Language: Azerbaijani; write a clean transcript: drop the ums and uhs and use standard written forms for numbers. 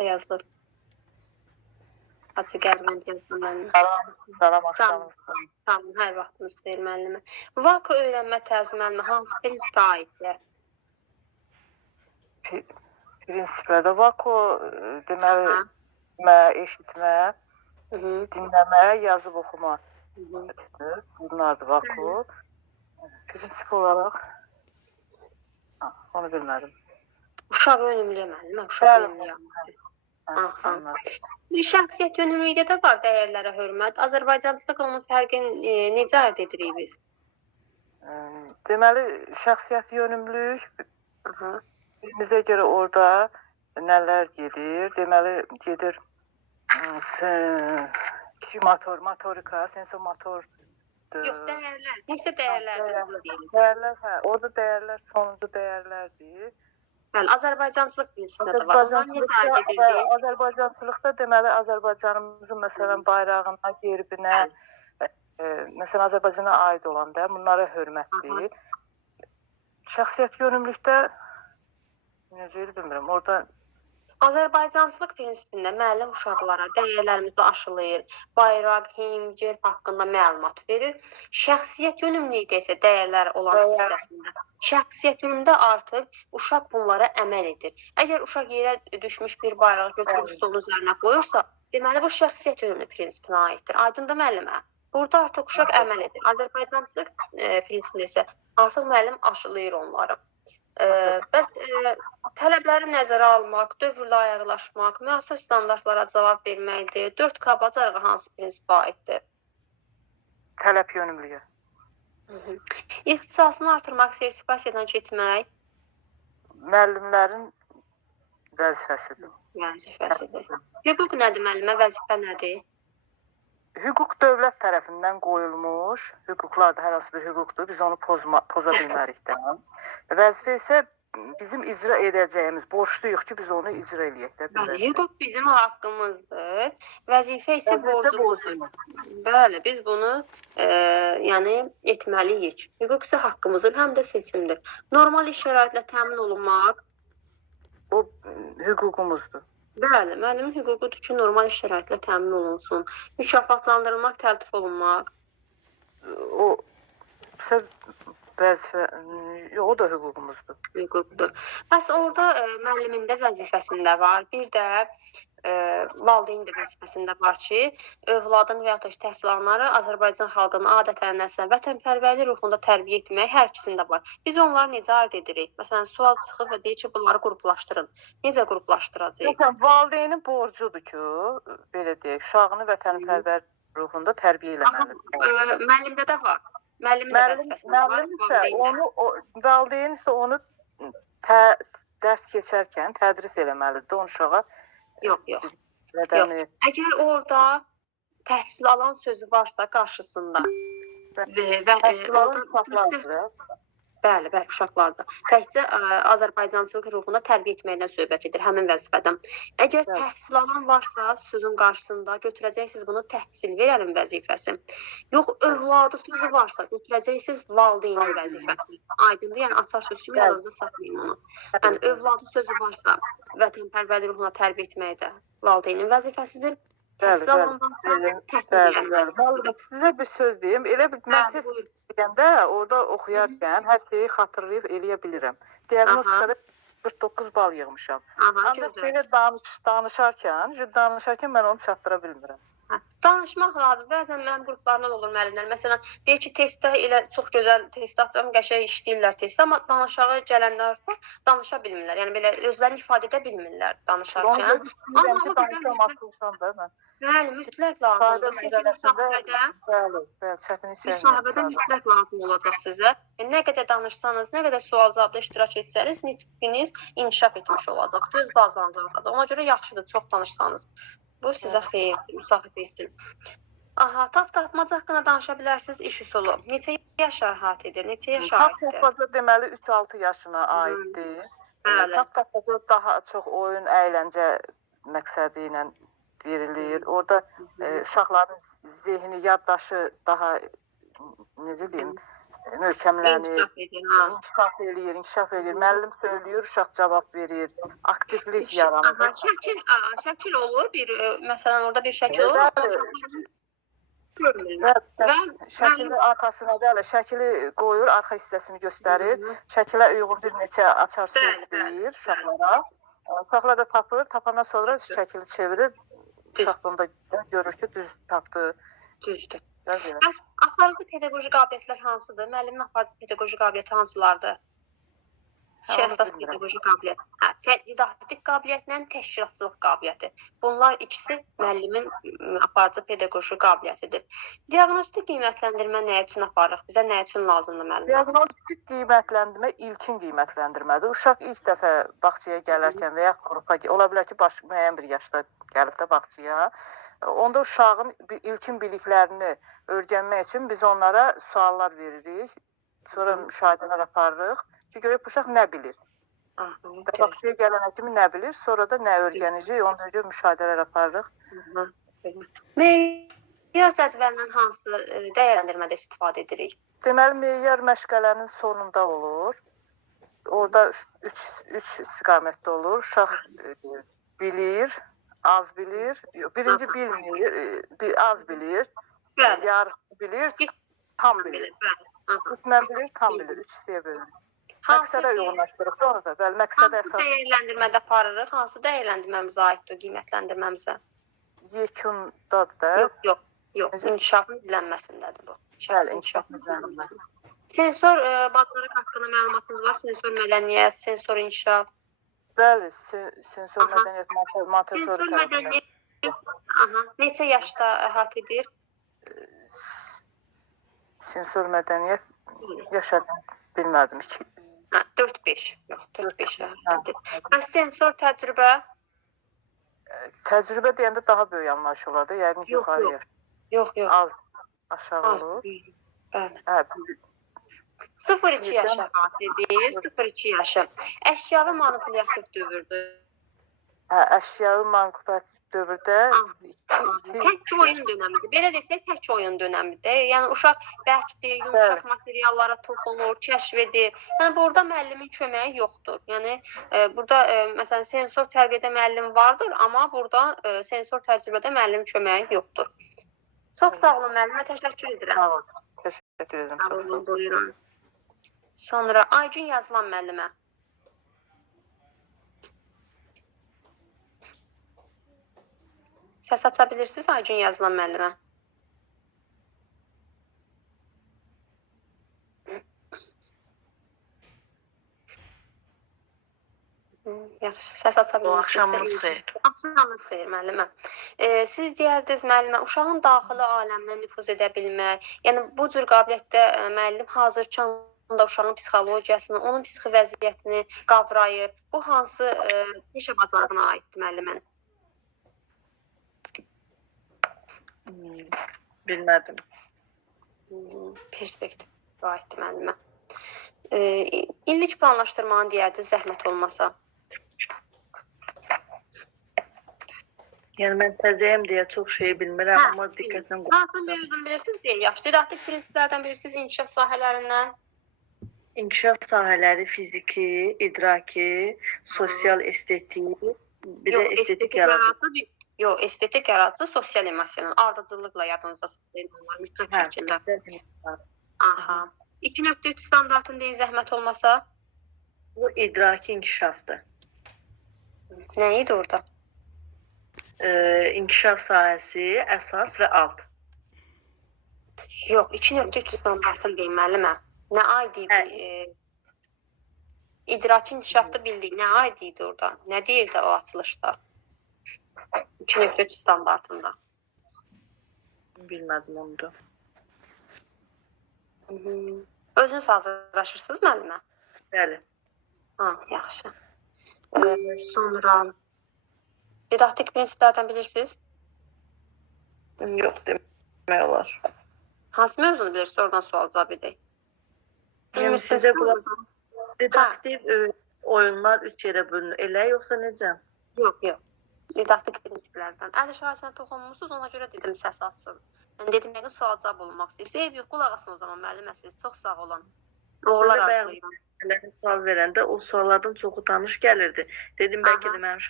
yazılır. Açıq gəlməyən yazılır müəllimə. Salam, Sağ axşamınız. olun, hər vaxtınız xeyir müəllimə. Vako öyrənmə tərzi müəllimə hansı prinsipə aiddir? Prinsiplərdə vako deməli, Hə. bilmə, eşitmə, Hı-hı. dinləmə, yazıb oxuma. Hı-hı. Bunlardır vako. Prinsip olaraq onu bilmədim. Uşaq önümlüyə müəllimə, uşaq önümlüyə. Anladım. Şəxsiyyət yönümlülükdə də var dəyərlərə hörmət. Azərbaycancılıqla onun fərqini necə əldə edirik biz? Deməli, şəxsiyyət yönümlülük Aha. bizə görə orada nələr gedir? Deməli, gedir kiçik motorika, sensomotor. Yox, dəyərlər. Neçə dəyərlərdir? Dəyərlər, hə, orada dəyərlər sonuncu dəyərlərdir. Bəli, Azərbaycancılıq prinsipində də var. Onlar necə əldə edilir? Azərbaycancılıqda deməli Azərbaycanımızın məsələn bayrağına, gerbinə, məsələn Azərbaycana aid olan da bunlara hörmətdir. Şəxsiyyət yönümlülükdə necə bilmirəm, orada Azərbaycancılıq prinsipində müəllim uşaqlara dəyərlərimizi aşılayır, bayraq, himn, gerb haqqında məlumat verir. Şəxsiyyət yönümlülükdə isə dəyərlər olan hissəsində. Şəxsiyyət yönümlülükdə artıq uşaq bunlara əməl edir. Əgər uşaq yerə düşmüş bir bayrağı götürüb stolun üzərinə qoyursa, deməli bu şəxsiyyət yönümlülük prinsipinə aiddir. Aydındır müəllimə? Burada artıq uşaq əməl edir. Azərbaycancılıq prinsipində isə artıq müəllim aşılayır onları. Bəs tələbləri nəzərə almaq, dövrlə ayaqlaşmaq, müasir standartlara cavab verməkdir. 4K bacarığı hansı prinsipə aiddir? Tələb yönümlüyü. İxtisasını artırmaq, sertifikasiyadan keçmək? Müəllimlərin vəzifəsidir. Vəzifəsidir. Hüquq nədir müəllimə? Vəzifə nədir? Hüquq dövlət tərəfindən qoyulmuş hüquqlardır, hər hansı bir hüquqdur. Biz onu poza bilmərik də. Vəzifə isə bizim icra edəcəyimiz, borcluyuq ki, biz onu icra eləyək də. Bəli, hüquq bizim haqqımızdır. Vəzifə isə borcumuzdur. Bəli, biz bunu yəni etməliyik. Hüquq isə haqqımızdır, həm də seçimdir. Normal iş şəraitlə təmin olunmaq o hüququmuzdur. Bəli, müəllimin hüququdur ki, normal iş şəraitlə təmin olunsun. Mükafatlandırılmaq, təltif olunmaq. O vəzifə, o da hüququmuzdur. Hüquqdur. Bəs orada müəllimin də vəzifəsində var. Bir də valideyn də vəzifəsində var ki, övladın və ya da təhsil alanları Azərbaycan xalqının adət-ənənəsinə, vətənpərvərlik ruhunda tərbiyə etmək hər ikisində var. Biz onları necə əldə edirik? Məsələn, sual çıxıb və deyir ki, bunları qruplaşdırın. Necə qruplaşdıracağıq? Məsələn, valideynin borcudur ki, belə deyək, uşağını vətənpərvər ruhunda tərbiyə eləməlidir. Müəllimdə də var. Müəllimin də vəzifəsində var. Valideyn isə onu dərs keçərkən tədris eləməlidir o uşağa. Yox. Əgər orada təhsil alan sözü varsa qarşısında təhsil alan uşaqlardır. Bəli, uşaqlarda. Təkcə Azərbaycancılıq ruhunda tərbiyə etməkdən söhbət edir həmin vəzifədən. Əgər təhsil alan varsa sözün qarşısında götürəcəksiniz bunu təhsil verənin vəzifəsi. Yox, övladı sözü varsa götürəcəksiniz valideynin vəzifəsi. Aydındır, yəni açar söz kimi yadınızda saxlayın onu. Yəni övladı sözü varsa vətənpərvərlik ruhuna tərbiyə etmək də valideynin vəzifəsidir. Təhsil alan varsa təhsil verənin vəzifəsidir. Sizə bir söz deyim, elə bir mən test deyəndə orada oxuyarkən hər şeyi xatırlayıb eləyə bilirəm. Diaqnostikada 49 bal yığmışam. Ancaq belə danışarkən mən onu çatdıra bilmirəm. Danışmaq lazım. Bəzən mənim qruplarımda da olur müəllimlər. Məsələn, deyir ki, testdə elə çox gözəl test açıram, qəşəng işləyirlər testdə, amma danışağa gələndə artıq danışa bilmirlər. Yəni belə özlərini ifadə edə bilmirlər danışarkən. Amma o bizə Bəli, mütləq lazımdır. Müsahibədə mütləq lazım olacaq sizə. Nə qədər danışsanız, nə qədər sual-cavabda iştirak etsəniz, nitqiniz inkişaf etmiş olacaq. Söz bazanız artacaq. Ona görə yaxşıdır, çox danışsanız. Bu sizə xeyirdir, müsahiblikdir. Tapmaca haqqında danışa bilərsiniz iş üsulu. Neçə yaş əhatə edir, neçə yaş aiddir? Tapmaca deməli 3-6 yaşına aiddir. Tapmaca daha çox oyun, əyləncə məqsədi ilə verilir. Orada uşaqların zehni, yaddaşı daha necə deyim, möhkəmlənir, İnkişaf edir, ha. inkişaf eləyir. Müəllim söyləyir, uşaq cavab verir, aktivlik yaranır. Aha, şəkil olur, məsələn orada bir şəkil olur, amma uşaqların görmürlər. Və Şəkilin arxasına da elə şəkili qoyur, arxa hissəsini göstərir. Şəkilə uyğun bir neçə açar söz deyir uşaqlara. Uşaqlar da tapır, tapandan sonra şəkili çevirir. Uşaq da onda görür ki, düz tapdı. düzdür. Bəs Bəs aparıcı pedaqoji qabiliyyətlər hansıdır? Müəllimin aparıcı pedaqoji qabiliyyəti hansılardır? İki əsas pedaqoji qabiliyyət. Didaktik qabiliyyətlə təşkilatçılıq qabiliyyəti. Bunlar ikisi müəllimin aparıcı pedaqoji qabiliyyətidir. Diaqnostik qiymətləndirmə nə üçün aparırıq? Bizə nə üçün lazımdır müəllim? diaqnostik qiymətləndirmə ilkin qiymətləndirmədir. Uşaq ilk dəfə bağçaya gələrkən və ya qrupa, ola bilər ki, müəyyən bir yaşda gəlib də bağçaya. Onda uşağın ilkin biliklərini öyrənmək üçün biz onlara suallar veririk. Sonra müşahidələr aparırıq ki, görək bu uşaq nə bilir. Bağçaya gələnə kimi nə bilir, sonra da nə öyrənəcək, ona görə müşahidələr aparırıq. Meyyar cədvəlindən hansı dəyərləndirmədə istifadə edirik? Deməli, meyyar məşğələnin sonunda olur. Orada 3 istiqamətdə olur. Uşaq bilir, az bilir. Birinci bilmir, az bilir. Yarısı bilir, tam bilir. Qismən bilir, tam bilir. 3 hissəyə bölünür. Məqsədə uyğunlaşdırıq da orada. Bəli, məqsədə əsas. Hansı dəyərləndirmədə aparırıq? Hansı dəyərləndirməmizə aiddir, qiymətləndirməmizə? Yekundadır da. Yox. İnkişafın izlənməsindədir bu. Bəli, inkişafın izlənməsi. Sensor bacarıq haqqında məlumatınız var? Sensor mədəniyyət, sensor inkişaf. Bəli, sensor mədəniyyət, Montessori Sensor tərəfindən. mədəniyyət neçə yaşda əhatə edir? Sensor mədəniyyət yaşadım, bilmədim 2. 4-5. Yox, 4-5 əhatə edir. Bəs sensor təcrübə? Təcrübə deyəndə daha böyük anlayış olar da, yəqin ki, yuxarı yaş. Yox. Az, aşağı olur. Bəli. 0-2 yaş əhatə edir, 0-2 yaşı. Əşyavi manipulyativ dövrdür. Əşyavi manipulyativ dövrdə tək oyun dönəmidir. Belə desək, tək oyun dönəmidir. Yəni uşaq bərkdir, yumşaq materiallara toxunur, kəşf edir. Yəni burada müəllimin köməyi yoxdur. Yəni burada məsələn sensor tərbiyədə müəllim vardır, amma burada sensor təcrübədə müəllim köməyi yoxdur. Çox sağ olun müəllimə, təşəkkür edirəm. Sağ olun. Təşəkkür edirəm. Sağ olun, buyurun. Sonra Aygün yazılan müəllimə. Səs aça bilirsiniz Aygün yazılan müəllimə? Yaxşı, səs aça bilirsiniz. Axşamınız xeyir. Axşamınız xeyir müəllimə. Siz deyərdiniz müəllimə, uşağın daxili aləminə nüfuz edə bilmək, yəni bu cür qabiliyyətdə müəllim hazırki anda uşağın psixologiyasını, onun psixi vəziyyətini qavrayır. Bu hansı peşə bacarığına aiddir müəllimənin? Bilmədim. Perspektiv aiddir müəllimə. İllik planlaşdırmanın deyərdiniz zəhmət olmasa. Yəni mən təzəyəm deyə çox şey bilmirəm, amma diqqətlə Hansı mövzunu bilirsiniz deyə yaxşı. Didaktik prinsiplərdən bilirsiniz, inkişaf sahələrindən. İnkişaf sahələri fiziki, idraki, sosial estetik, bir də estetik yaradıcı. Yox, estetik yaradıcı, sosial emosional, ardıcıllıqla yadınızda saxlayın. Mütləq şəkildə. Aha. 2.3 standartın deyin zəhmət olmasa. Bu idraki inkişafdır. Nə idi orada? İnkişaf sahəsi, əsas və alt. Yox, 2.3 standartın deyin müəllimə. Nə aid idi? İdraki inkişafda bildik. Nə aid idi orada? Nə deyirdi o açılışda? 2.3 standartında. Bilmədim onu da. Özünüz hazırlaşırsınız müəllimə? Bəli. Yaxşı. Sonra didaktik prinsiplərdən bilirsiniz? Yox, demək olar. Hansı mövzunu bilirsiniz? Oradan sual cavab edək. Yəni sizə didaktik oyunlar 3 yerə bölünür. Elə yoxsa necə? Yox. Didaktik prinsiplərdən. Əl işarəsinə toxunmusunuz, ona görə dedim səs açsın. Yəni dedim ki, sual cavab olmaq istəyirsə, ev yox, qulaq asın o zaman müəllimə siz. Çox sağ olun. Uğurlar Sizə arzulayıram. bayaq sual verəndə o suallardan çoxu tanış gəlirdi. Dedim bəlkə də mənim